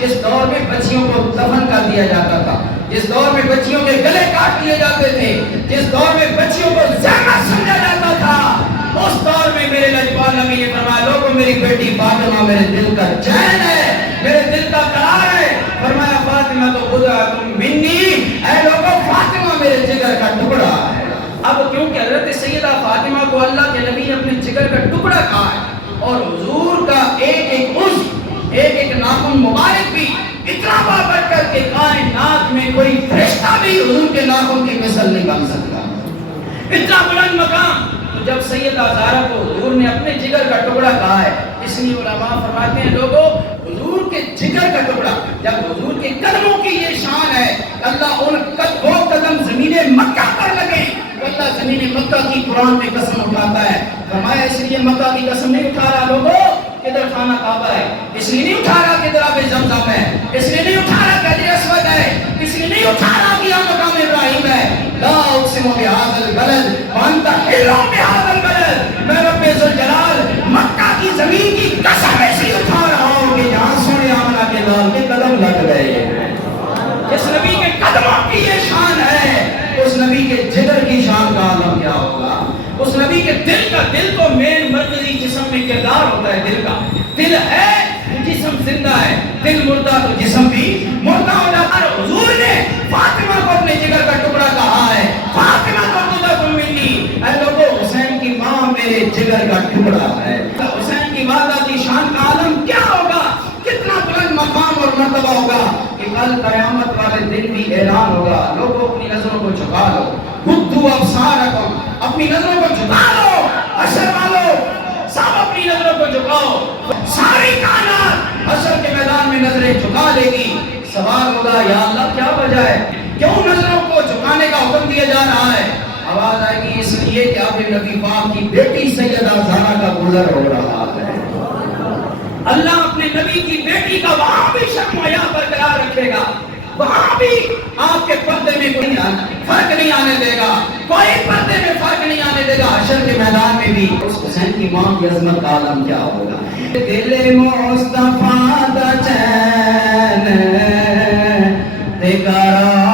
جس دور میں بچیوں کو دفن کر دیا جاتا تھا، جس دور میں بچیوں کے گلے کاٹ لیے جاتے تھے، جس دور میں بچیوں کو زحمت سمجھا جاتا تھا، اس دور میں میرے لجپال نبی نے فرمایا لوگوں میری بیٹی فاطمہ میرے دل کا چین ہے، میرے دل کا قرار ہے۔ فرمایا فاطمہ تو بضعۃ منی، اے لوگوں فاطمہ میرے جگر کا ٹکڑا ہے۔ اب کیونکہ حضرت سیدہ فاطمہ کو اللہ کے نبی نے اپنے جگر کا ٹکڑا کہا ہے اور حضور کا ایک ایک عضو، ایک ایک ناخن مبارک بھی اتنا بابر کر کے کائنات میں کوئی فرشتہ بھی حضور کے ناخن کی مثل نہیں بن سکتا، اتنا بلند مقام۔ تو جب سیدہ زہرا کو حضور نے اپنے جگر کا ٹکڑا کہا ہے، اس لیے علماء فرماتے ہیں لوگوں حضور کے جگر کا ٹکڑا، جب حضور کے قدموں کی یہ شان ہے، اللہ ان وہ قدم زمین مکہ پر لگے، اللہ زمین مکہ کی قرآن میں قسم اٹھاتا ہے۔ فرمایا اس لیے مکہ کی قسم نہیں اٹھا رہا لوگوں کدھر خانہ کعبہ ہے، اس لیے نہیں اٹھا رہا کدھر آب زمزم ہے، اس لیے نہیں اٹھا رہا کہ حجر اسود ہے، اس لیے نہیں اٹھا رہا کہ یہاں مقام ابراہیم ہے۔ لا اقسم بہذا البلد وانت حل بہذا البلد، میں رب ذوالجلال مکہ کی زمین کی قسم اس لیے اٹھا رہا ہوں کہ جہاں سونے آمنہ کے لال کے قدم لگ گئے ہیں۔ جس نبی کے قدموں کی یہ شان ہے، اس نبی کے جگر کی شان کا عالم کیا ہوگا؟ اس نبی کے دل تو مین مرکزی جسم میں کردار ہوتا ہے، دل کا دل ہے تو جسم زندہ ہے، دل مردہ تو جسم بھی مردہ ہو جاتا ہے۔ حضور نے فاطمہ کو اپنے جگر کا ٹکڑا کہا ہے، فاطمہ کو بضعۃ منی، اے لوگو حسین کی ماں میرے جگر کا ٹکڑا ہے۔ حسین کی والدہ کی شان کا عالم کیا ہوگا، کتنا بلند مقام اور مرتبہ ہوگا کہ کل قیامت والے دن بھی اعلان ہوگا لوگوں اپنی نظروں کو جھکا لو، غضوا ابصارکم، اپنی نظروں کو جھکا لو، حشر والو سب اپنی نظروں کو جھکاؤ، ساری کائنات حشر کے میدان میں نظریں جھکا لے گی۔ سوال ہوگا یا اللہ کیا وجہ ہے، کیوں نظروں کو جھکانے کا حکم دیا جا رہا ہے؟ آواز آئے گی اس لیے کہ اپنے نبی پاک کی بیٹی سیدہ زہرا کا گزر ہو رہا ہے۔ اللہ اپنے نبی کی بیٹی کا وہاں بھی شرم و حیا برقرار رکھے گا، وہاں بھی آپ کے پردے میں کوئی فرق نہیں آنے دے گا، کوئی پردے میں فرق نہیں آنے دے گا۔ حشر کے میدان میں بھی اس حسین کی ماں کی عظمت کا عالم کیا ہوگا۔ دل مصطفیٰ دا چین تے قرار